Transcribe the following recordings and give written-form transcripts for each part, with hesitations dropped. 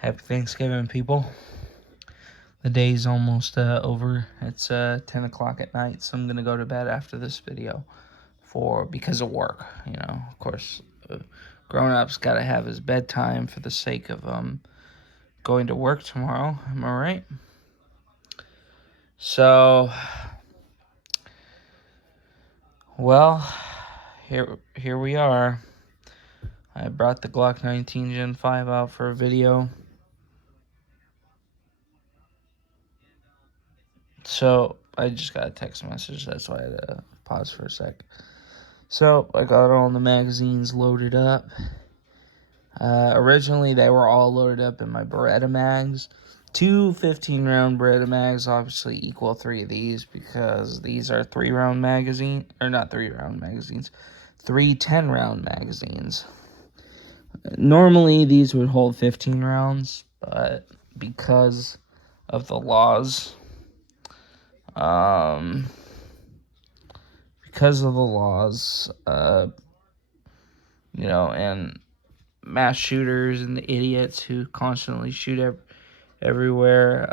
Happy Thanksgiving, people. The day's almost over. It's 10 o'clock at night, so I'm going to go to bed after this video because of work. Of course, grown-up's got to have his bedtime for the sake of going to work tomorrow. Am I right? So, well, here we are. I brought the Glock 19 Gen 5 out for a video. So, I just got a text message. That's why I had to pause for a sec. So, I got all the magazines loaded up. Originally, they were all loaded up in my Beretta mags. Two 15-round Beretta mags obviously equal 3 of these because these are 3-round magazine, or not 3-round magazines, 3 10-round magazines. Normally, these would hold 15 rounds, but because of the laws, and mass shooters and the idiots who constantly shoot everywhere,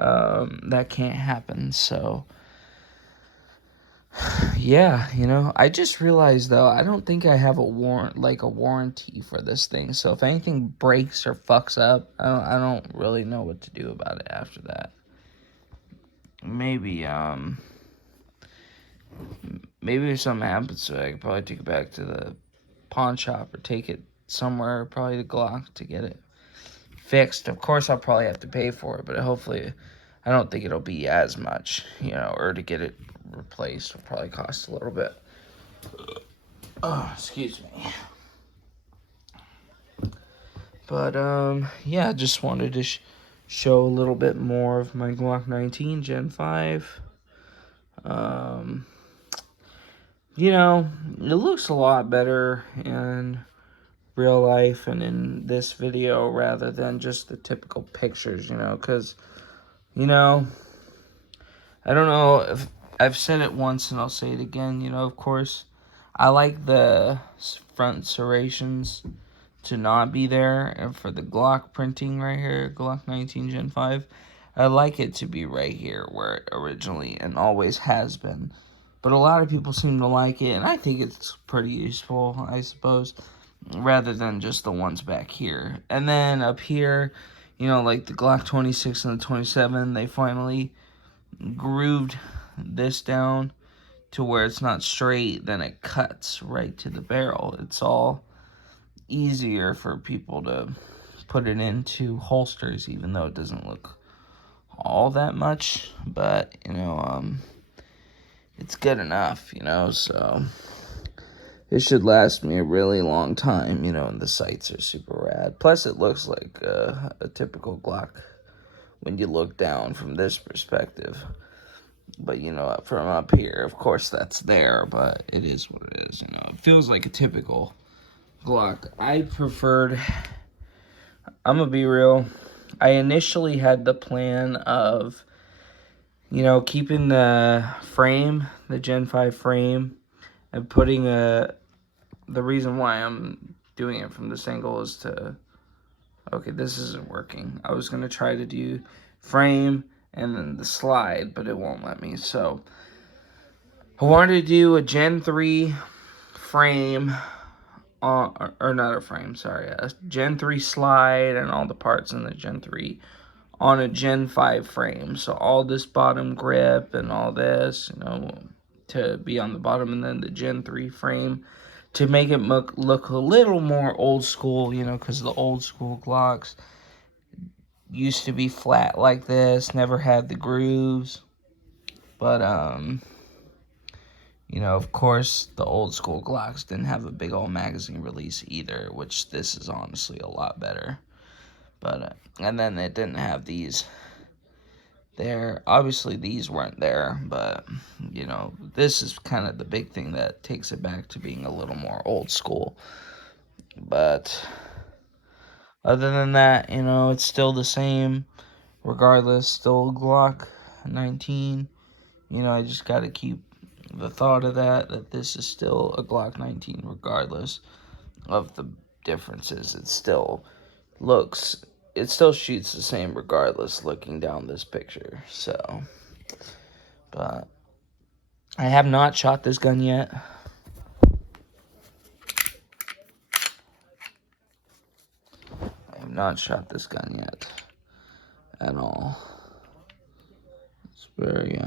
that can't happen. So, yeah, I just realized, though, I don't think I have a warranty for this thing. So if anything breaks or fucks up, I don't really know what to do about it after that. Maybe if something happens to it, I could probably take it back to the pawn shop or take it somewhere, probably to Glock, to get it fixed. Of course, I'll probably have to pay for it, but hopefully, I don't think it'll be as much, or to get it replaced will probably cost a little bit. Oh, excuse me. But, yeah, just wanted to show a little bit more of my Glock 19 Gen 5. It looks a lot better in real life and in this video rather than just the typical pictures, because, I don't know if I've said it once and I'll say it again, of course, I like the front serrations to not be there, and for the Glock printing right here, Glock 19 Gen 5, I like it to be right here where it originally and always has been. But a lot of people seem to like it, and I think it's pretty useful, I suppose, rather than just the ones back here. And then up here, like the Glock 26 and the 27, they finally grooved this down to where it's not straight, then it cuts right to the barrel. It's all easier for people to put it into holsters, even though it doesn't look all that much, but it's good enough, so it should last me a really long time, and the sights are super rad. Plus, it looks like a typical Glock when you look down from this perspective. But, from up here, of course, that's there, but it is what it is, It feels like a typical Glock. I'm gonna be real, I initially had the plan of, keeping the frame, the Gen 5 frame, and putting the reason why I'm doing it from this angle is okay, this isn't working. I was gonna try to do frame and then the slide, but it won't let me. So I wanted to do a Gen 3 frame, or not a frame, sorry, a Gen 3 slide and all the parts in the Gen 3 on a Gen 5 frame. So all this bottom grip and all this, to be on the bottom, and then the Gen 3 frame to make it look a little more old school, because the old school Glocks used to be flat like this, never had the grooves. But, of course, the old school Glocks didn't have a big old magazine release either, which this is honestly a lot better. But, and then it didn't have these there. Obviously, these weren't there, but, this is kind of the big thing that takes it back to being a little more old school. But other than that, it's still the same, regardless, still Glock 19. I just got to keep the thought of that this is still a Glock 19, regardless of the differences. It still looks it still shoots the same regardless looking down this picture. So, but I have not shot this gun yet. I have not shot this gun yet at all. It's very,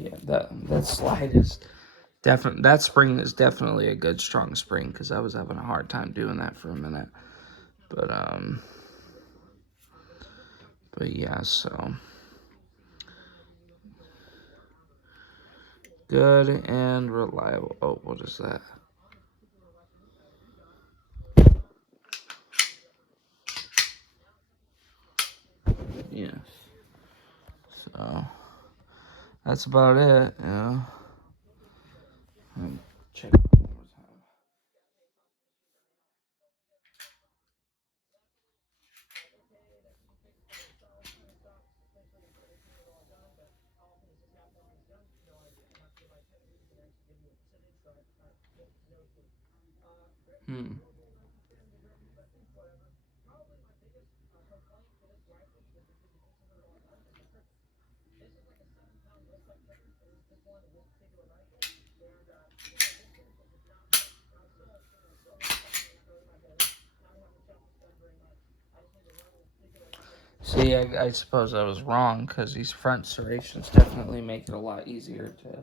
yeah, that slide is definitely, that spring is definitely a good strong spring, because I was having a hard time doing that for a minute. But yeah, so good and reliable. Oh, what is that? Yes. So that's about it. Yeah. Check it one more time. See, I suppose I was wrong, because these front serrations definitely make it a lot easier to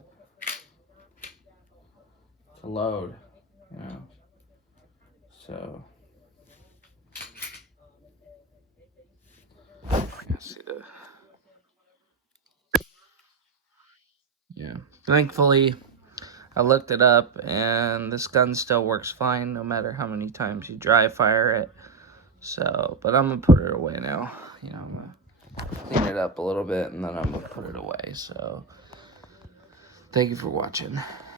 load, you know. So, see the, yeah. Thankfully, I looked it up, and this gun still works fine, no matter how many times you dry fire it. So, but I'm gonna put it away now. You know, I'm gonna clean it up a little bit, and then I'm gonna put it away. So, thank you for watching.